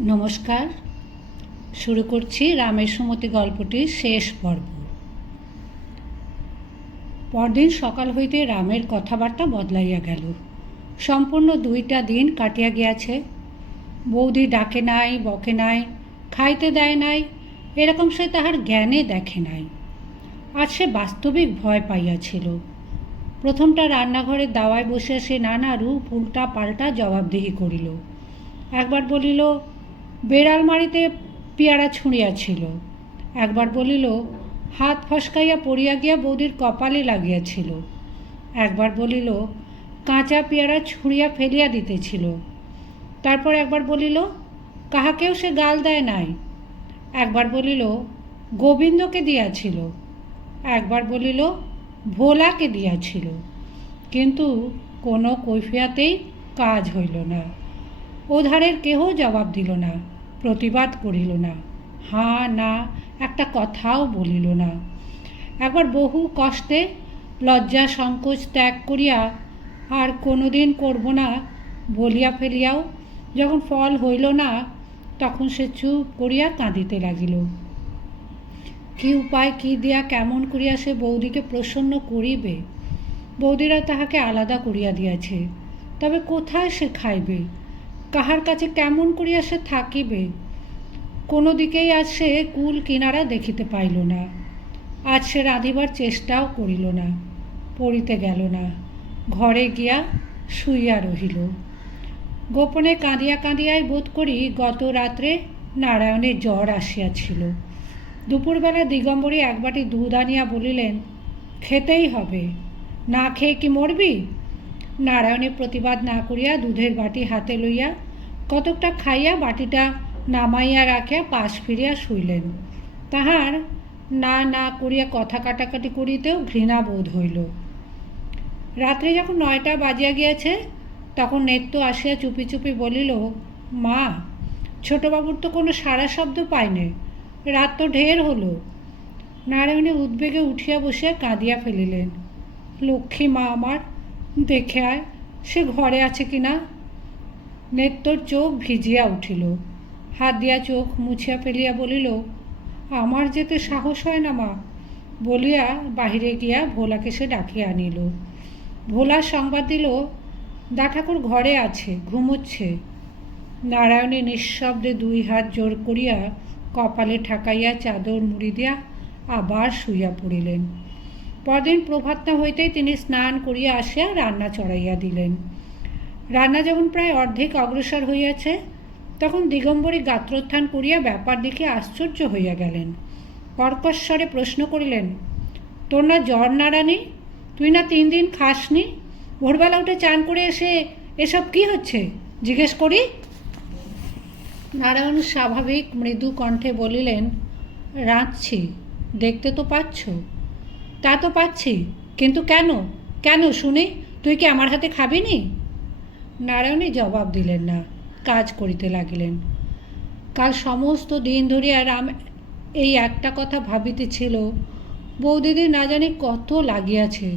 নমস্কার। শুরু করছি রামের সুমতি গল্পটির শেষ পর্ব। পরদিন সকাল হইতে রামের কথাবার্তা বদলাইয়া গেল। সম্পূর্ণ দুইটা দিন কাটিয়া গিয়াছে। বৌদি ডাকে নাই, বকে নাই, খাইতে দেয় নাই, এরকম সে তাহার জ্ঞানে দেখে নাই। আজ সে বাস্তবিক ভয় পাইয়াছিল। প্রথমটা রান্নাঘরের দাওয়ায় বসে সে নানা রূপ উল্টা পাল্টা জবাবদিহি করিল। একবার বলিল বেড়াল মারিতে পেয়ারা ছুঁড়িয়াছিল একবার বলিল, হাত ফসকাইয়া পড়িয়া গিয়া বৌদির কপালে লাগিয়াছিল। একবার বলিল, কাঁচা পেয়ারা ছুঁড়িয়া ফেলিয়া দিতেছিল। তারপর একবার বলিল, কাহাকেও সে গাল দেয় নাই। একবার বলিল, গোবিন্দকে দিয়াছিল। একবার বলিল, ভোলাকে দিয়াছিল। কিন্তু কোনো কৈফিয়াতেই কাজ হইল না। ওধারের কেহ জবাব দিল না। প্রতিবাদ করিল না। হাঁ, না, একটা কথাও বলিল না। একবার বহু কষ্টে লজ্জা সংকোচ ত্যাগ করিয়া আর কোনোদিন করব না বলিয়া ফেলিয়াও যখন ফল হইল না, তখন সে চুপ করিয়া কাঁদিতে লাগিল। কি উপায়, কি দিয়া, কেমন করিয়া সে বৌদিকে প্রসন্ন করিবে? বৌদিরা তাহাকে আলাদা করিয়া দিয়াছে। তবে কোথায় সে খাইবে? কাহার কাছে কেমন করিয়া সে থাকিবে? কোনো দিকেই আজ সে কুল কিনারা দেখিতে পাইল না। আজ সে রাঁধিবার চেষ্টাও করিল না, পড়িতে গেল না, ঘরে গিয়া শুইয়া রহিল। গোপনে কাঁদিয়া কাঁদিয়াই বোধ করি গত রাত্রে নারায়ণের জ্বর আসিয়াছিল। দুপুরবেলা দিগম্বরী এক বাটি দুধ আনিয়া বলিলেন, খেতেই হবে। না খেয়ে কি মরবি? নারায়ণের প্রতিবাদ না করিয়া দুধের বাটি হাতে লইয়া কতকটা খাইয়া বাটিটা নামাইয়া রাখিয়া পাশ ফিরিয়া শুইলেন। তাহার না না করিয়া কথা কাটাকাটি করিতেও ঘৃণা বোধ হইল। রাত্রে যখন নয়টা বাজিয়া গিয়াছে, তখন নেত্য আসিয়া চুপি চুপি বলিল, মা, ছোটবাবুর তো কোনো সারা শব্দ পাইনে। রাত তো ঢের হলো। নারায়ণী উদ্বেগে উঠিয়া বসিয়া কাঁদিয়া ফেলিলেন। লক্ষ্মী মা আমার দেখে আয়, সে ঘরে আছে কি না নেত্তর চোখ ভিজিয়া উঠিল। হাত দিয়া চোখ মুছিয়া ফেলিয়া বলিল, আমার যেতে সাহস হয় না মা। বলিয়া বাহিরে গিয়া ভোলাকে সে ডাকিয়া আনিল। ভোলার সংবাদ দিল, দা ঠাকুর ঘরে আছে, ঘুমোচ্ছে। নারায়ণী নিঃশব্দে দুই হাত জোর করিয়া কপালে ঠাকাইয়া চাদর মুড়ি দিয়া আবার শুইয়া পড়িলেন। পরদিন প্রভাতটা হইতেই তিনি স্নান করিয়া আসিয়া রান্না চড়াইয়া দিলেন। রান্না যখন প্রায় অর্ধেক অগ্রসর হইয়াছে, তখন দিগম্বরী গাত্রোত্থান করিয়া ব্যাপার দেখে আশ্চর্য হইয়া গেলেন। কর্কশ্বরে প্রশ্ন করিলেন, তোর না জ্বর নাড়ানি তুই না তিন দিন খাসনি? ভোরবেলা উঠে চান করে এসে এসব কি হচ্ছে? জিজ্ঞেস করি? নারায়ণ স্বাভাবিক মৃদু কণ্ঠে বলিলেন, রাঁধছি, দেখতে তো পাচ্ছ। তা তো পাচ্ছি, কিন্তু কেন? কেন শুনি? তুই কি আমার হাতে খাবি নি নারায়ণী জবাব দিলেন না, কাজ করিতে লাগিলেন। কাল সমস্ত দিন ধরিয়া রাম এই একটা কথা ভাবিতেছিল বৌদিদি না জানি কত লাগিয়াছে।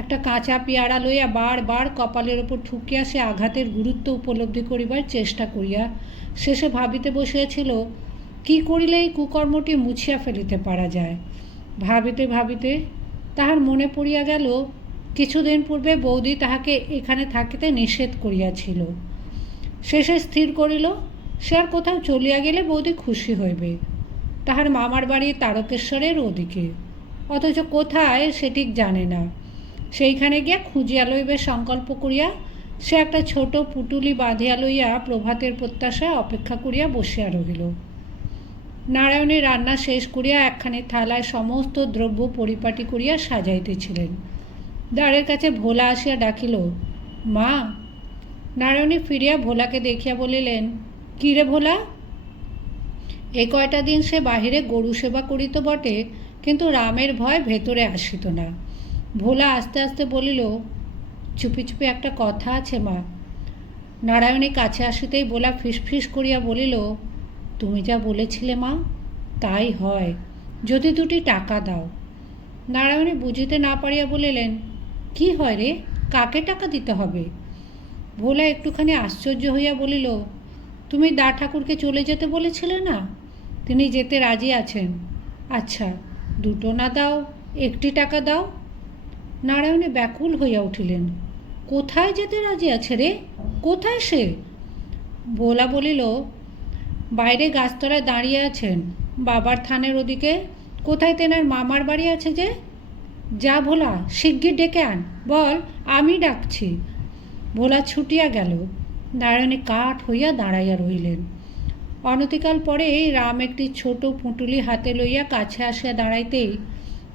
একটা কাঁচা পেয়ারা লইয়া বারবার কপালের ওপর ঠুকিয়া সে আঘাতের গুরুত্ব উপলব্ধি করিবার চেষ্টা করিয়া শেষে ভাবিতে বসিয়াছিল, কি করিলে এই কুকর্মটি মুছিয়া ফেলিতে পারা যায়? ভাবিতে ভাবিতে তাহার মনে পড়িয়া গেল, কিছুদিন পূর্বে বৌদি তাহাকে এখানে থাকিতে নিষেধ করিয়াছিল। শেষে স্থির করিল, সে আর কোথাও চলিয়া গেলে বৌদি খুশি হইবে। তাহার মামার বাড়ি তারকেশ্বরের ওদিকে। অথচ কোথায় সে ঠিক জানে না। সেইখানে গিয়া খুঁজিয়া লইবে সংকল্প করিয়া, সে একটা ছোট পুটুলি বাঁধিয়া লইয়া প্রভাতের প্রত্যাশায় অপেক্ষা করিয়া বসিয়া রহিল। নারায়ণী রান্না শেষ করিয়া একখানি থালায় সমস্ত দ্রব্য পরিপাটি করিয়া সাজাইতেছিলেন। দ্বারের কাছে ভোলা আসিয়া ডাকিল, মা! নারায়ণী ফিরিয়া ভোলাকে দেখিয়া বলিলেন, কী রে ভোলা? এ কয়টা দিন সে বাহিরে গরু সেবা করিত বটে, কিন্তু রামের ভয় ভেতরে আসিত না। ভোলা আস্তে আস্তে বলিল, চুপি চুপি একটা কথা আছে মা। নারায়ণী কাছে আসিতেই ভোলা ফিসফিস করিয়া বলিল তুমি যা বলেছিলে মা, তাই হয়। যদি দুটি টাকা দাও। নারায়ণী বুঝিতে না পারিয়া বলিলেন, কি হয় রে, কাকে টাকা দিতে হবে? ভোলা একটুখানি আশ্চর্য হইয়া বলিল, তুমি দা ঠাকুরকে চলে যেতে বলেছিলে না? তিনি যেতে রাজি আছেন। আচ্ছা দুটো না দাও, একটি টাকা দাও। নারায়ণে ব্যাকুল হইয়া উঠিলেন, কোথায় যেতে রাজি আছে রে? কোথায় সে? ভোলা বলিল বাইরে গাছতলায় দাঁড়িয়ে আছেন। বাবার থানের ওদিকে, কোথায় তেনার মামার বাড়ি আছে যে? যা ভোলা, শিগগির ডেকে আন। বল, আমি ডাকছি। ভোলা ছুটিয়া গেল। নারায়ণে কাঠ হইয়া দাঁড়াইয়া রহিলেন। অনতিকাল পরেই রাম একটি ছোট পুঁটুলি হাতে লইয়া কাছে আসিয়া দাঁড়াইতেই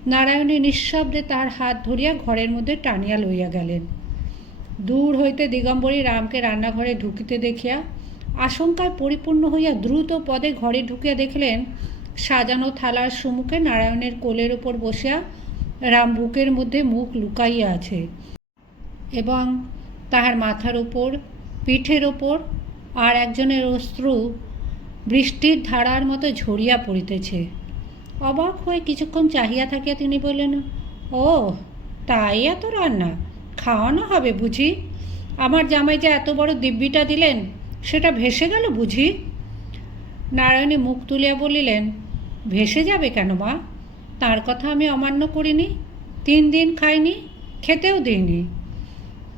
নারায়ণী নিঃশব্দে তার হাত ধরিয়া ঘরের মধ্যে টানিয়া লইয়া গেলেন। দূর হইতে দিগম্বরী রামকে রান্নাঘরে ঢুকিতে দেখিয়া আশঙ্কায় পরিপূর্ণ হইয়া দ্রুত পদে ঘরে ঢুকিয়া দেখলেন, সাজানো থালার সম্মুখে নারায়ণের কোলের ওপর বসিয়া রাম বুকের মধ্যে মুখ লুকাইয়া আছে এবং তাহার মাথার ওপর পিঠের ওপর আর একজনের অশ্রু বৃষ্টির ধারার মতো ঝরিয়া পড়িতেছে। অবাক হয়ে কিছুক্ষণ চাহিয়া থাকিয়া তিনি বললেন, ও, তাই এত রান্না? খাওয়ানো হবে বুঝি? আমার জামাই যে এত বড় দিব্যিটা দিলেন সেটা ভেসে গেল বুঝি? নারায়ণী মুখ তুলিয়া বলিলেন, ভেসে যাবে কেন মা? তার কথা আমি অমান্য করিনি, তিন দিন খাইনি, খেতেও দিইনি।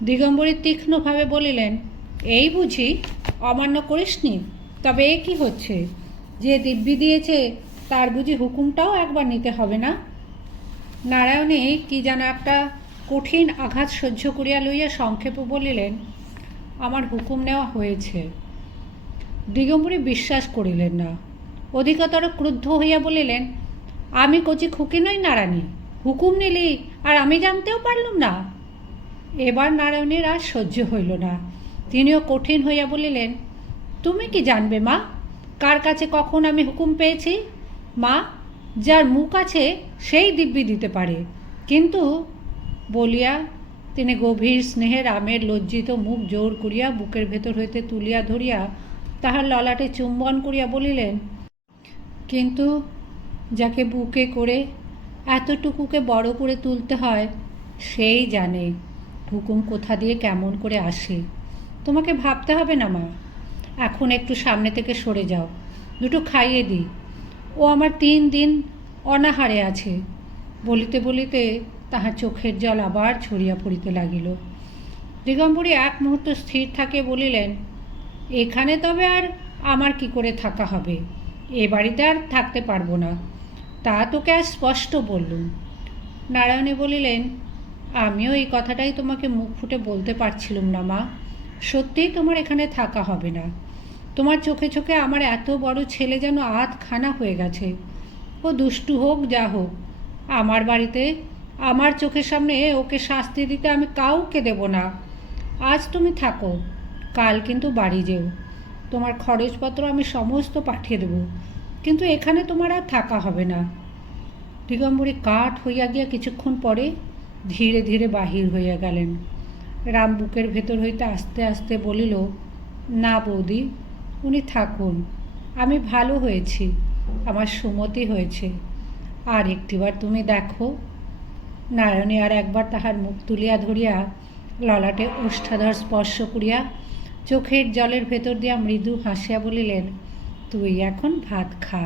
দিগম্বরী তীক্ষ্ণভাবে বলিলেন, এই বুঝি, অমান্য করিসনি? তবে এ কি হচ্ছে? যে দিব্যি দিয়েছে, তার বুঝি হুকুমটাও একবার নিতে হবে না? নারায়ণী কি যেন একটা কঠিন আঘাত সহ্য করিয়া লইয়া সংক্ষেপে বলিলেন আমার হুকুম নেওয়া হয়েছে। দিগম্বরী বিশ্বাস করিলেন না। অধিকতর ক্রুদ্ধ হইয়া বলিলেন, আমি কচি খুকি নই নারায়ণী, হুকুম নিলি আর আমি জানতেও পারলাম না। এবার নারায়ণীর আর সহ্য হইল না। তিনিও কঠিন হইয়া বলিলেন, তুমি কি জানবে মা, কার কাছে কখন আমি হুকুম পেয়েছি? মা, যার মুখ আছে সেই দিব্যি দিতে পারে। কিন্তু বলিয়া তিনি গভীর স্নেহে রামের লজ্জিত মুখ জোর করিয়া বুকের ভেতর হইতে তুলিয়া ধরিয়া তাহার ললাটে চুম্বন করিয়া বলিলেন, কিন্তু যাকে বুকে করে এতটুকুকে বড় করে তুলতে হয়, সেই জানে হুকুম কোথা দিয়ে কেমন করে আসে। তোমাকে ভাবতে হবে না মা, এখন একটু সামনে থেকে সরে যাও, দুটো খাইয়ে দিই। ও আমার তিন দিন অনাহারে আছে। বলিতে বলিতে তাহার চোখের জল আবার ছড়িয়া পড়িতে লাগিল। দিগম্বরী এক মুহূর্ত স্থির থাকে বলিলেন, এখানে তবে আর আমার কি করে থাকা হবে? এ বাড়িতে আর থাকতে পারব না। তা তোকে আর স্পষ্ট বললুম। নারায়ণে বলিলেন, আমিও এই কথাটাই তোমাকে মুখ ফুটে বলতে পারছিলুম না মা। সত্যিই তোমার এখানে থাকা হবে না। তোমার চোখে চোখে আমার এত বড় ছেলে যেন আধ খানা হয়ে গেছে। ও দুষ্টু হোক, যা হোক, আমার বাড়িতে আমার চোখের সামনে ওকে শাস্তি দিতে আমি কাউকে দেব না। আজ তুমি থাকো, কাল কিন্তু বাড়ি যেও। তোমার খরচপত্র আমি সমস্ত পাঠিয়ে দেব, কিন্তু এখানে তোমার আর থাকা হবে না। দিগম্বরী কাঠ হইয়া গিয়া কিছুক্ষণ পরে ধীরে ধীরে বাহির হইয়া গেলেন। রাম বুকের ভেতর হইতে আস্তে আস্তে বলিল, না বৌদি, উনি থাকুন। আমি ভালো হয়েছি, আমার সুমতি হয়েছে। আর একটিবার তুমি দেখো নারায়ণী আর একবার তাহার মুখ তুলিয়া ধরিয়া ললাটে ওষ্ঠাধর স্পর্শ করিয়া চোখের জলের ভেতর দিয়া মৃদু হাসিয়া বলিলেন, তুই এখন ভাত খা।